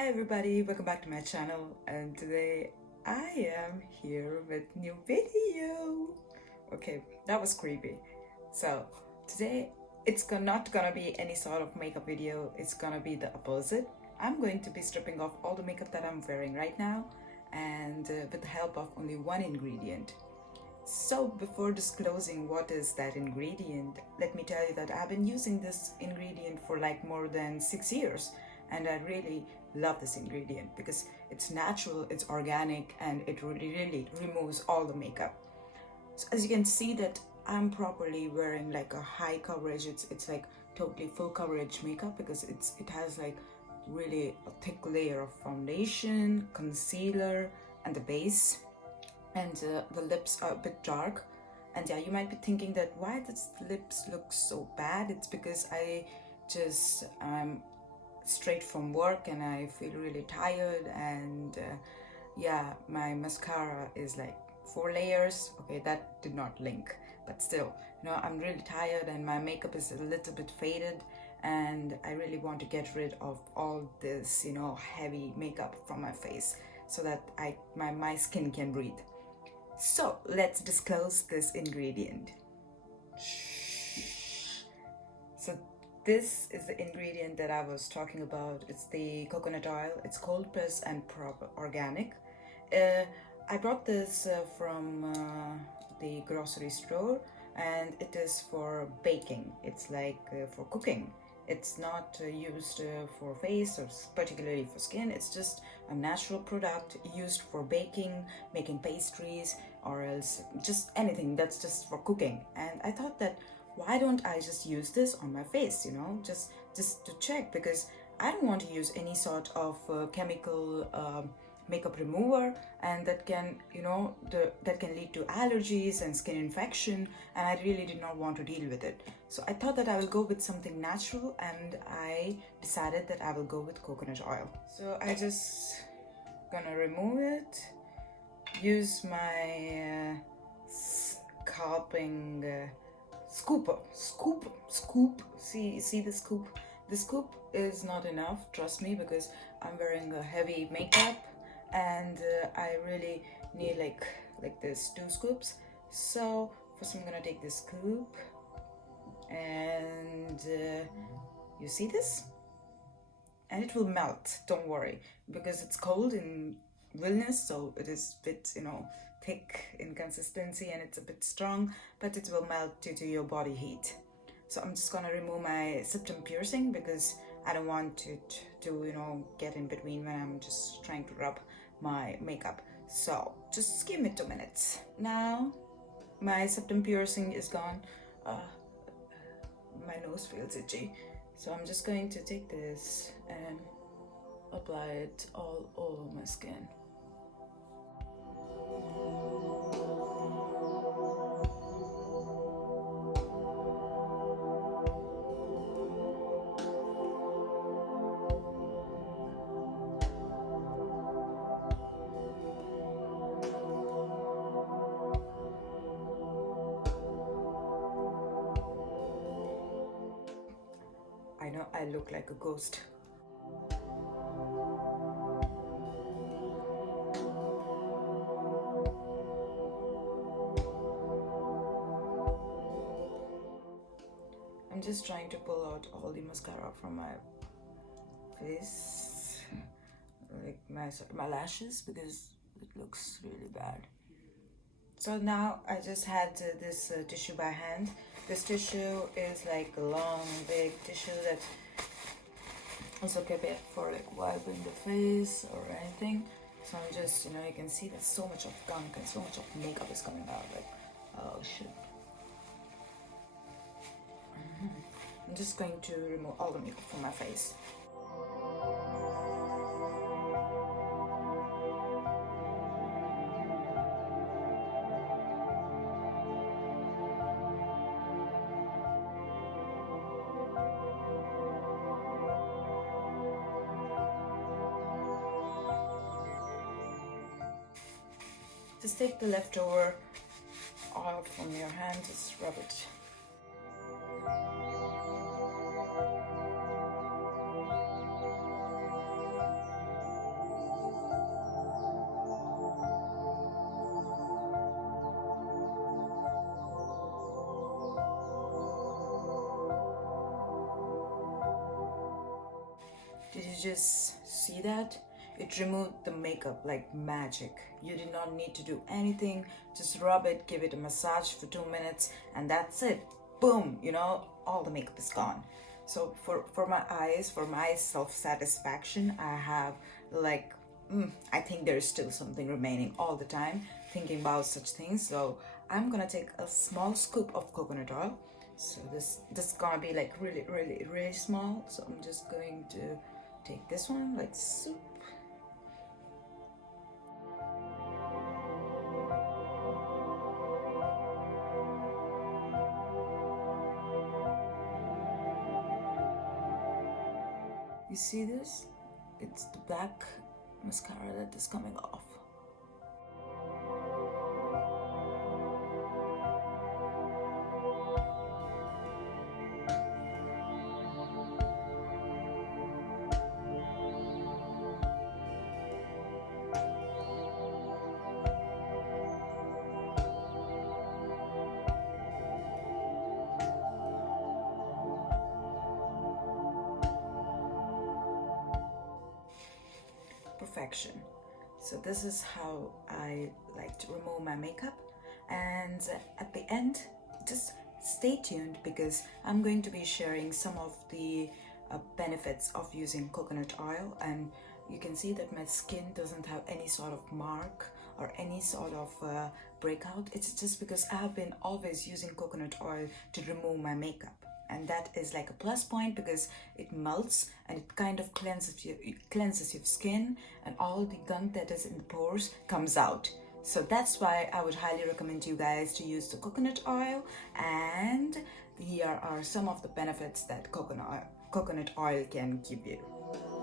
Hi everybody, welcome back to my channel, and today I am here with new video. Okay, that was creepy. So today not gonna be any sort of makeup video, it's gonna be the opposite. I'm going to be stripping off all the makeup that I'm wearing right now, and with the help of only one ingredient. So before disclosing what is that ingredient, let me tell you that I've been using this ingredient for like more than 6 years, and I really love this ingredient because it's natural, it's organic, and it really removes all the makeup. So as you can see that I'm properly wearing like a high coverage, it's like totally full coverage makeup because it has like really a thick layer of foundation, concealer, and the base. And the lips are a bit dark, and yeah, you might be thinking that why does the lips look so bad. It's because I'm straight from work and I feel really tired, and yeah, my mascara is like 4 layers. Okay, that did not link, but still, I'm really tired and my makeup is a little bit faded, and I really want to get rid of all this heavy makeup from my face so that my skin can breathe. So let's disclose this ingredient. So this is the ingredient that I was talking about. It's the coconut oil. It's cold pressed and proper organic. I brought this from the grocery store, and it is for baking. It's like for cooking. It's not used for face or particularly for skin. It's just a natural product used for baking, making pastries, or else just anything that's just for cooking. And I thought that why don't I just use this on my face, just to check, because I don't want to use any sort of chemical makeup remover, and that can that can lead to allergies and skin infection, and I really did not want to deal with it. So I thought that I will go with something natural, and I decided that I will go with coconut oil. So I just gonna remove it, use my scalping scoop. See the scoop. The scoop is not enough, trust me, because I'm wearing a heavy makeup, and I really need like this 2 scoops. So first I'm gonna take this scoop, and you see this, and it will melt, don't worry, because it's cold in Vilnius, so it is a bit thick in consistency and it's a bit strong, but it will melt due to your body heat. So I'm just gonna remove my septum piercing because I don't want it to get in between when I'm just trying to rub my makeup. So just give me 2 minutes. Now my septum piercing is gone. My nose feels itchy, so I'm just going to take this and apply it all over my skin. I know I look like a ghost. I'm just trying to pull out all the mascara from my face, like my lashes, because it looks really bad. So now I just had this tissue by hand. This tissue is like a long, big tissue that is okay for like wiping the face or anything. So I'm just, you can see there's so much of gunk and so much of makeup is coming out. Like, oh shit. I'm just going to remove all the makeup from my face. Just take the leftover oil from your hand, just rub it. just see that? It removed the makeup like magic. You did not need to do anything. Just rub it, give it a massage for 2 minutes, and that's it. Boom, all the makeup is gone. So for my self-satisfaction, I have like, I think there's still something remaining all the time thinking about such things. So I'm gonna take a small scoop of coconut oil. So this is gonna be like really, really, really small. So I'm just going to take this one like soup. You see this? It's the black mascara that is coming off. Perfection. So this is how I like to remove my makeup, and at the end, just stay tuned because I'm going to be sharing some of the benefits of using coconut oil, and you can see that my skin doesn't have any sort of mark or any sort of breakout. It's just because I have been always using coconut oil to remove my makeup. And that is like a plus point because it melts and it kind of cleanses your skin, and all the gunk that is in the pores comes out. So that's why I would highly recommend you guys to use the coconut oil. And here are some of the benefits that coconut oil can give you.